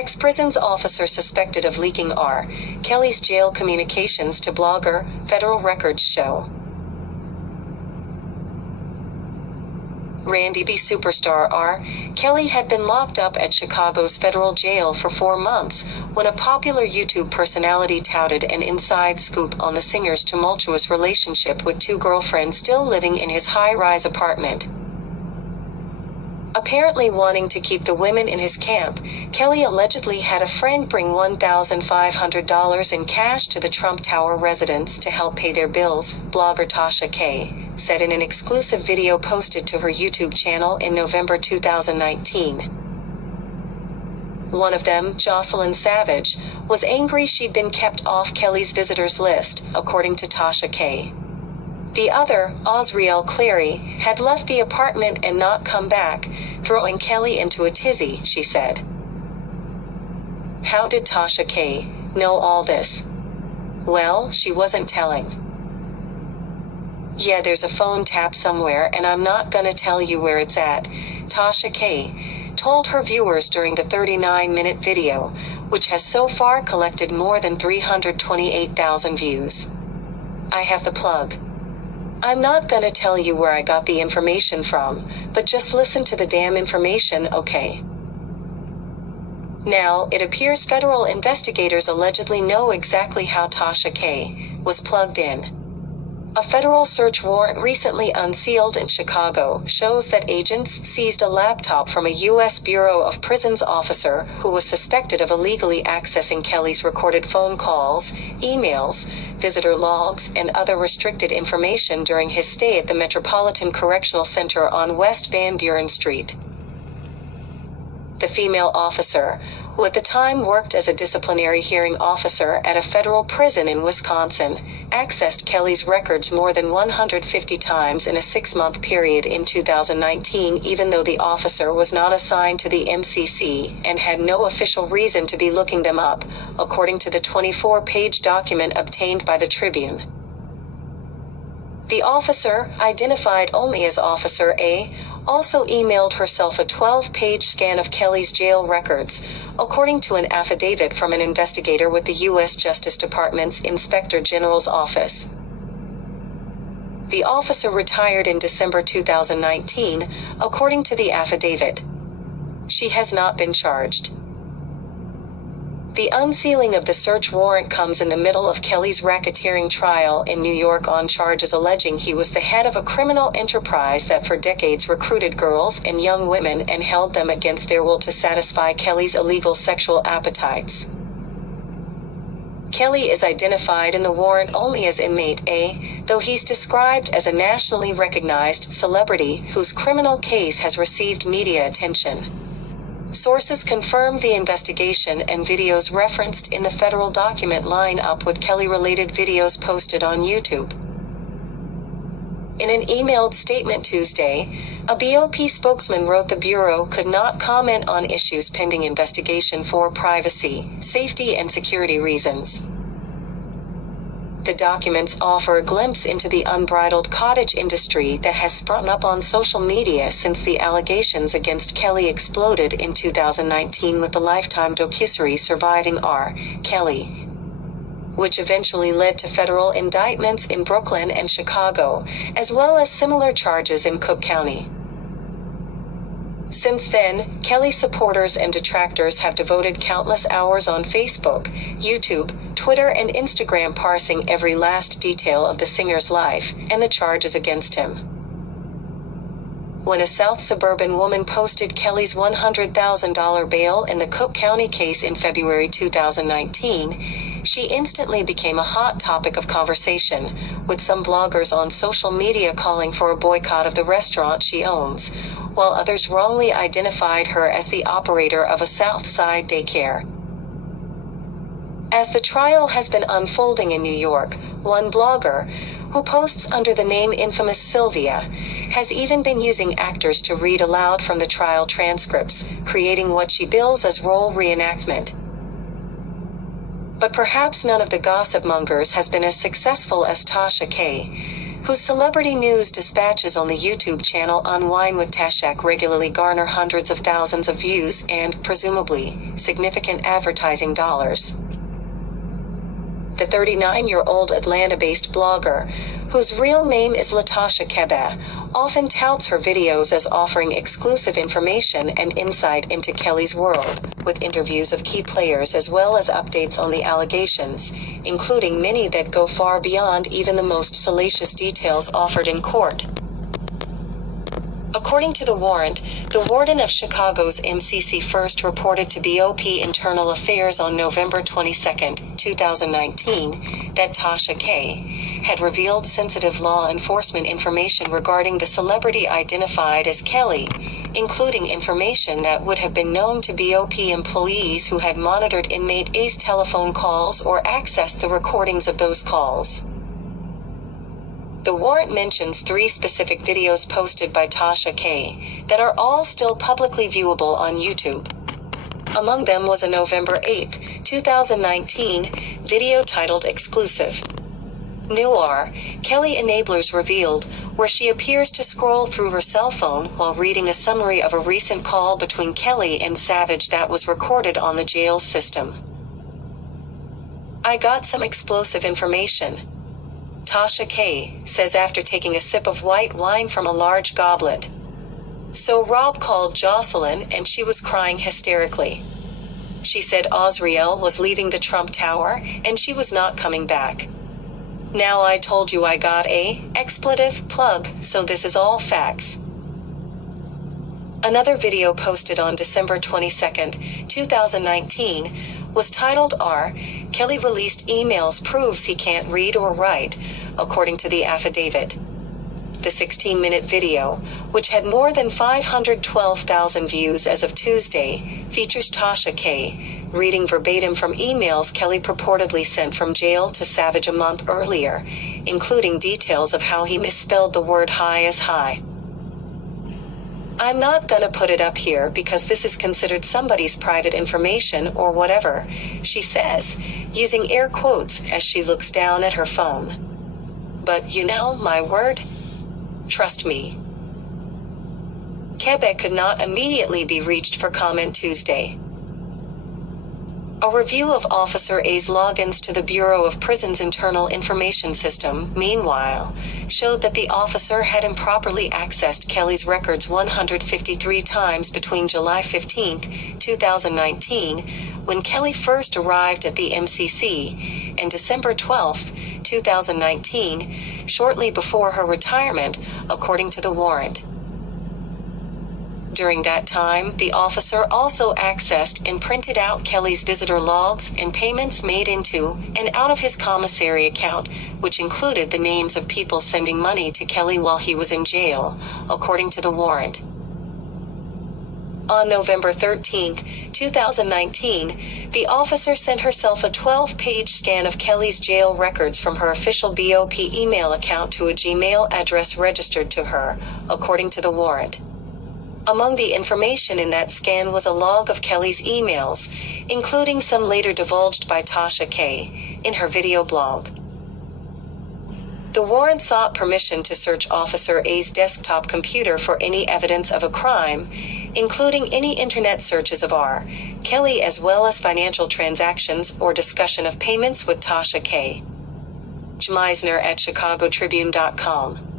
Ex-prisons officer suspected of leaking R. Kelly's jail communications to blogger, federal records show. Randy B. Superstar R. Kelly had been locked up at Chicago's federal jail for 4 months when a popular YouTube personality touted an inside scoop on the singer's tumultuous relationship with 2 girlfriends still living in his high-rise apartment. Apparently wanting to keep the women in his camp, Kelly allegedly had a friend bring $1,500 in cash to the Trump Tower residence to help pay their bills, blogger Tasha K. said in an exclusive video posted to her YouTube channel in November 2019. One of them, Jocelyn Savage, was angry she'd been kept off Kelly's visitors list, according to Tasha K. The other, Osriel Cleary, had left the apartment and not come back, throwing Kelly into a tizzy, she said. How did Tasha K. know all this? Well, she wasn't telling. Yeah, there's a phone tap somewhere and I'm not gonna tell you where it's at, Tasha K. told her viewers during the 39-minute video, which has so far collected more than 328,000 views. I have the plug. I'm not gonna tell you where I got the information from, but just listen to the damn information, okay? Now, it appears federal investigators allegedly know exactly how Tasha K. was plugged in. A federal search warrant recently unsealed in Chicago shows that agents seized a laptop from a U.S. Bureau of Prisons officer who was suspected of illegally accessing Kelly's recorded phone calls, emails, visitor logs, and other restricted information during his stay at the Metropolitan Correctional Center on West Van Buren Street. The female officer, who at the time worked as a disciplinary hearing officer at a federal prison in Wisconsin, accessed Kelly's records more than 150 times in a 6-month period in 2019, even though the officer was not assigned to the MCC and had no official reason to be looking them up, according to the 24-page document obtained by the Tribune. The officer, identified only as Officer A, also emailed herself a 12-page scan of Kelly's jail records, according to an affidavit from an investigator with the U.S. Justice Department's Inspector General's office. The officer retired in December 2019, according to the affidavit. She has not been charged. The unsealing of the search warrant comes in the middle of Kelly's racketeering trial in New York on charges alleging he was the head of a criminal enterprise that for decades recruited girls and young women and held them against their will to satisfy Kelly's illegal sexual appetites. Kelly is identified in the warrant only as inmate A, though he's described as a nationally recognized celebrity whose criminal case has received media attention. Sources confirmed the investigation and videos referenced in the federal document line up with Kelly-related videos posted on YouTube. In an emailed statement Tuesday, a BOP spokesman wrote the Bureau could not comment on issues pending investigation for privacy, safety, and security reasons. The documents offer a glimpse into the unbridled cottage industry that has sprung up on social media since the allegations against Kelly exploded in 2019 with the Lifetime docuseries Surviving R. Kelly, which eventually led to federal indictments in Brooklyn and Chicago, as well as similar charges in Cook County. Since then, Kelly supporters and detractors have devoted countless hours on Facebook, YouTube, Twitter, and Instagram parsing every last detail of the singer's life and the charges against him. When a South suburban woman posted Kelly's $100,000 bail in the Cook County case in February 2019, she instantly became a hot topic of conversation, with some bloggers on social media calling for a boycott of the restaurant she owns, while others wrongly identified her as the operator of a South Side daycare. As the trial has been unfolding in New York, one blogger, who posts under the name Infamous Sylvia, has even been using actors to read aloud from the trial transcripts, creating what she bills as role reenactment. But perhaps none of the gossip mongers has been as successful as Tasha K., whose celebrity news dispatches on the YouTube channel Unwind with Tasha K regularly garner hundreds of thousands of views and, presumably, significant advertising dollars. The 39-year-old Atlanta-based blogger, whose real name is Tasha K, often touts her videos as offering exclusive information and insight into Kelly's world, with interviews of key players as well as updates on the allegations, including many that go far beyond even the most salacious details offered in court. According to the warrant, the warden of Chicago's MCC first reported to BOP Internal Affairs on November 22, 2019, that Tasha K had revealed sensitive law enforcement information regarding the celebrity identified as Kelly, including information that would have been known to BOP employees who had monitored inmate A's telephone calls or accessed the recordings of those calls. The warrant mentions 3 specific videos posted by Tasha K that are all still publicly viewable on YouTube. Among them was a November 8, 2019, video titled Exclusive. Noir, Kelly Enablers Revealed, where she appears to scroll through her cell phone while reading a summary of a recent call between Kelly and Savage that was recorded on the jail's system. I got some explosive information, Tasha K says after taking a sip of white wine from a large goblet. So Rob called Jocelyn and she was crying hysterically. She said Osriel was leaving the Trump Tower and she was not coming back. Now I told you I got a expletive plug, so this is all facts. Another video posted on December 22, 2019, was titled R. Kelly released emails proves he can't read or write, according to the affidavit. The 16-minute video, which had more than 512,000 views as of Tuesday, features Tasha K reading verbatim from emails Kelly purportedly sent from jail to Savage a month earlier, including details of how he misspelled the word high as high. I'm not gonna put it up here because this is considered somebody's private information or whatever, she says, using air quotes as she looks down at her phone. But you know, my word? Trust me. Quebec could not immediately be reached for comment Tuesday. A review of Officer A's logins to the Bureau of Prisons' internal information system, meanwhile, showed that the officer had improperly accessed Kelly's records 153 times between July 15, 2019, when Kelly first arrived at the MCC, and December 12, 2019, shortly before her retirement, according to the warrant. During that time, the officer also accessed and printed out Kelly's visitor logs and payments made into and out of his commissary account, which included the names of people sending money to Kelly while he was in jail, according to the warrant. On November 13, 2019, the officer sent herself a 12-page scan of Kelly's jail records from her official BOP email account to a Gmail address registered to her, according to the warrant. Among the information in that scan was a log of Kelly's emails, including some later divulged by Tasha K in her video blog. The warrant sought permission to search Officer A's desktop computer for any evidence of a crime, including any internet searches of R. Kelly as well as financial transactions or discussion of payments with Tasha K. Meisner at ChicagoTribune.com.